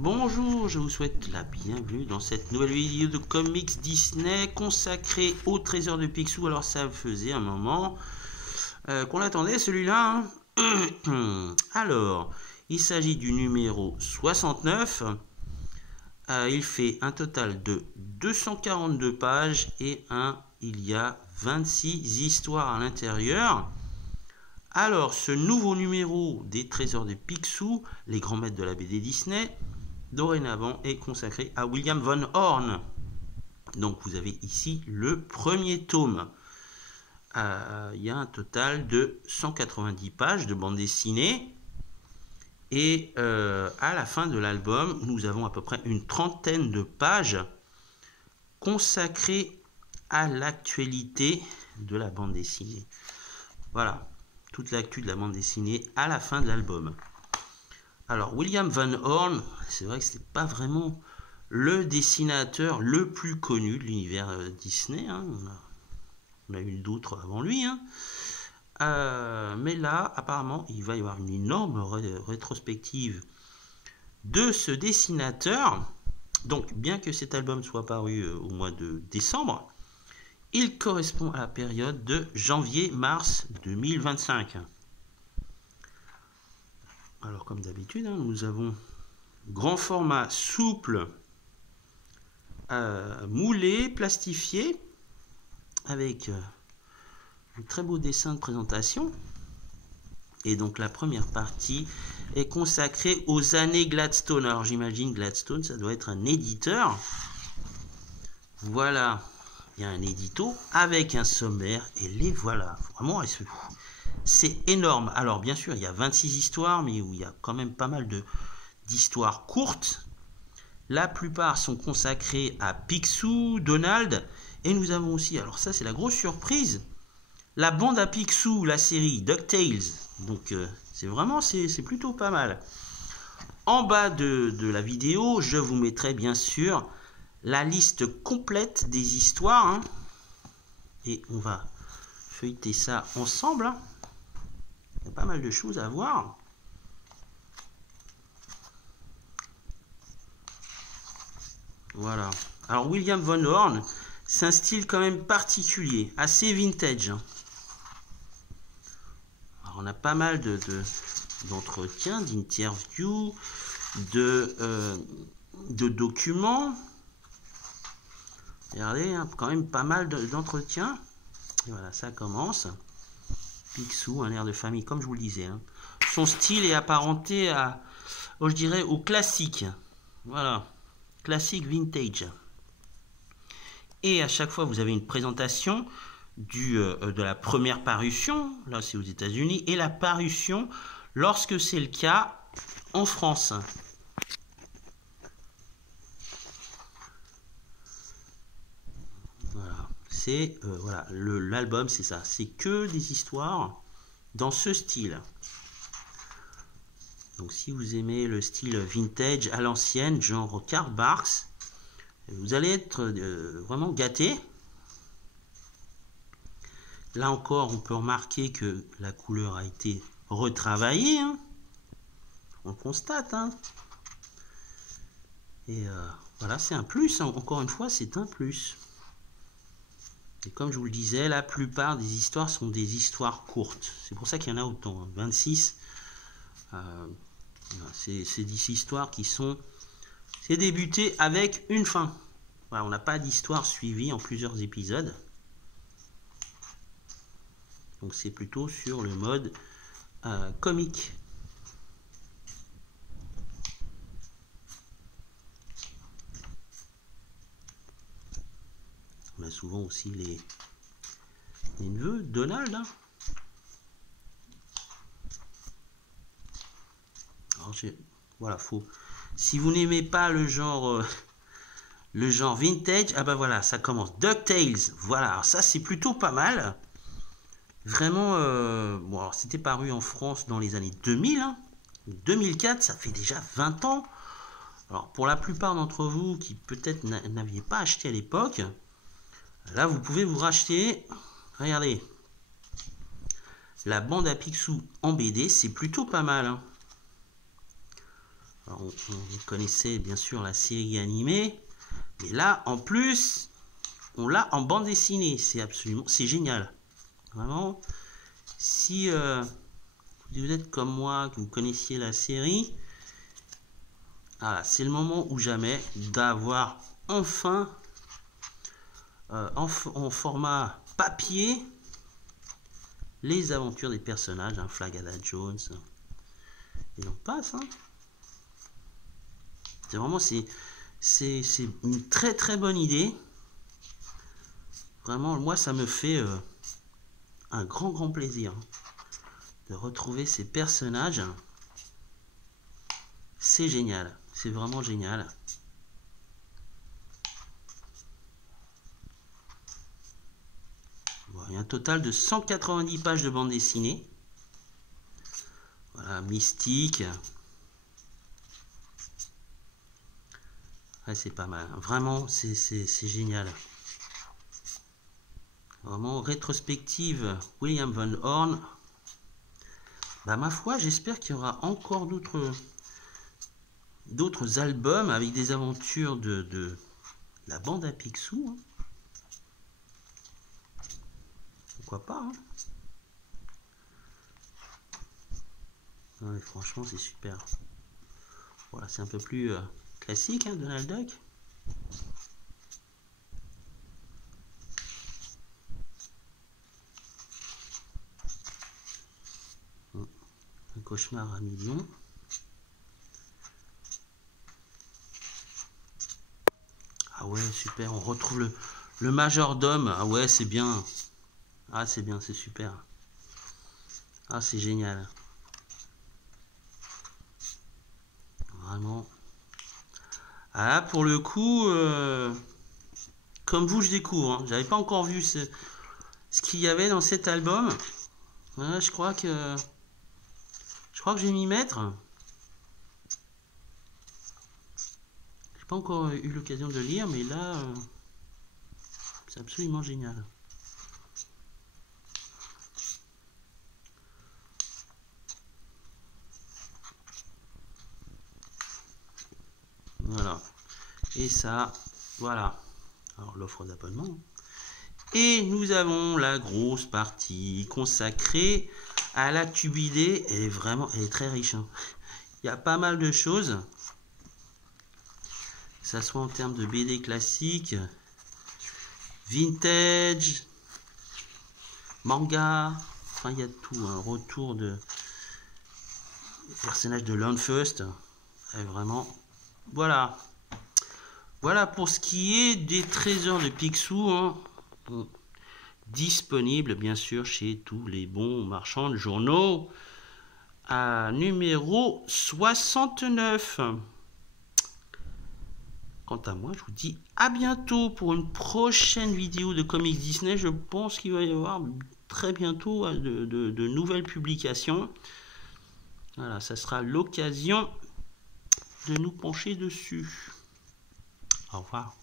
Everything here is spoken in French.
Bonjour, je vous souhaite la bienvenue dans cette nouvelle vidéo de comics Disney consacrée au trésor de Picsou. Alors ça faisait un moment qu'on attendait celui-là. Alors, il s'agit du numéro 69. Il fait un total de 242 pages et il y a 26 histoires à l'intérieur. Alors, ce nouveau numéro des trésors de Picsou, les grands maîtres de la BD Disney, dorénavant est consacré à William Von Horn. Donc, vous avez ici le premier tome. Il y a un total de 190 pages de bande dessinée. Et à la fin de l'album, nous avons à peu près une trentaine de pages consacrées à l'actualité de la bande dessinée. Voilà, toute l'actu de la bande dessinée à la fin de l'album. Alors, William Van Horn, c'est vrai que ce n'est pas vraiment le dessinateur le plus connu de l'univers Disney. Hein. On a eu d'autres avant lui. Hein. Mais là, apparemment, il va y avoir une énorme rétrospective de ce dessinateur. Donc, bien que cet album soit paru au mois de décembre, il correspond à la période de janvier-mars 2025. Alors, comme d'habitude, hein, nous avons grand format souple, moulé, plastifié, avec un très beau dessin de présentation. Et donc, la première partie est consacrée aux années Gladstone. Alors, j'imagine Gladstone, ça doit être un éditeur. Voilà, il y a un édito avec un sommaire, et les voilà. Vraiment, c'est énorme. Alors, bien sûr, il y a 26 histoires, mais où il y a quand même pas mal d'histoires courtes. La plupart sont consacrées à Picsou, Donald, et nous avons aussi, alors ça c'est la grosse surprise, la bande à Picsou, la série DuckTales. Donc c'est plutôt pas mal. En bas de la vidéo, je vous mettrai bien sûr la liste complète des histoires. Hein, et on va feuilleter ça ensemble. Hein. Il y a pas mal de choses à voir. Voilà. Alors William Von Horn, c'est un style quand même particulier, assez vintage. Alors, on a pas mal d'entretiens, d'interviews, de documents. Regardez, hein, quand même pas mal d'entretiens. Et voilà, ça commence. Picsou, un air de famille, comme je vous le disais. Hein. Son style est apparenté je dirais, au classique. Voilà, classique vintage. Et à chaque fois, vous avez une présentation de la première parution, là c'est aux États-Unis, et la parution lorsque c'est le cas en France. Voilà, voilà, l'album c'est ça, c'est que des histoires dans ce style. Donc si vous aimez le style vintage à l'ancienne, genre Karl Barks, vous allez être vraiment gâté. Là encore, on peut remarquer que la couleur a été retravaillée. Hein. On le constate. Hein. Et voilà, c'est un plus. Hein. Encore une fois, c'est un plus. Et comme je vous le disais, la plupart des histoires sont des histoires courtes. C'est pour ça qu'il y en a autant. Hein. 26. C'est des histoires qui sont... C'est débuté avec une fin. Voilà, on n'a pas d'histoire suivie en plusieurs épisodes. Donc c'est plutôt sur le mode comique. On a souvent aussi les neveux, Donald. Hein. Alors, voilà, si vous n'aimez pas le genre vintage, ah ben voilà, ça commence. DuckTales, voilà, alors ça c'est plutôt pas mal. Vraiment, bon, alors c'était paru en France dans les années 2000. Hein. 2004, ça fait déjà 20 ans. Alors pour la plupart d'entre vous qui peut-être n'aviez pas acheté à l'époque, là vous pouvez vous racheter, regardez, la bande à Picsou en BD, c'est plutôt pas mal. Hein. Alors, on connaissait bien sûr la série animée, mais là, en plus, on l'a en bande dessinée. C'est génial. Vraiment, si vous êtes comme moi, que vous connaissiez la série, voilà, c'est le moment ou jamais d'avoir enfin en format papier les aventures des personnages, Flagada Jones, et on passe. C'est vraiment c'est une très très bonne idée. Vraiment, moi ça me fait un grand plaisir de retrouver ces personnages. C'est génial, c'est vraiment génial. Bon, il y a un total de 190 pages de bande dessinée. Voilà, Mystique. Ouais, c'est pas mal. Vraiment, c'est génial. Vraiment, rétrospective William Van Horn. Bah, ma foi, j'espère qu'il y aura encore d'autres albums avec des aventures de la bande à Picsou. Pourquoi pas, Ouais, franchement, c'est super. Voilà, c'est un peu plus classique, Donald Duck. Un cauchemar à millions. Ah ouais, super, on retrouve le majordome. Ah ouais, c'est bien. Ah, c'est bien, c'est super. Ah, c'est génial. Vraiment. Ah là, pour le coup, comme vous, je découvre. J'avais pas encore vu ce qu'il y avait dans cet album. Ouais, je crois que je vais m'y mettre. J'ai pas encore eu l'occasion de lire, mais là, c'est absolument génial. Voilà. Et ça, voilà. Alors, l'offre d'abonnement. Et nous avons la grosse partie consacrée à la tubidée. Elle est très riche. Il y a pas mal de choses. Que ça soit en termes de BD classique, vintage, manga. Enfin, il y a tout. Un retour de personnage de Learn First. Et vraiment, voilà. Voilà pour ce qui est des trésors de Picsou. Disponible bien sûr chez tous les bons marchands de journaux à numéro 69. Quant à moi, je vous dis à bientôt pour une prochaine vidéo de Comics Disney. Je pense qu'il va y avoir très bientôt de nouvelles publications. Voilà, ça sera l'occasion de nous pencher dessus. Au revoir.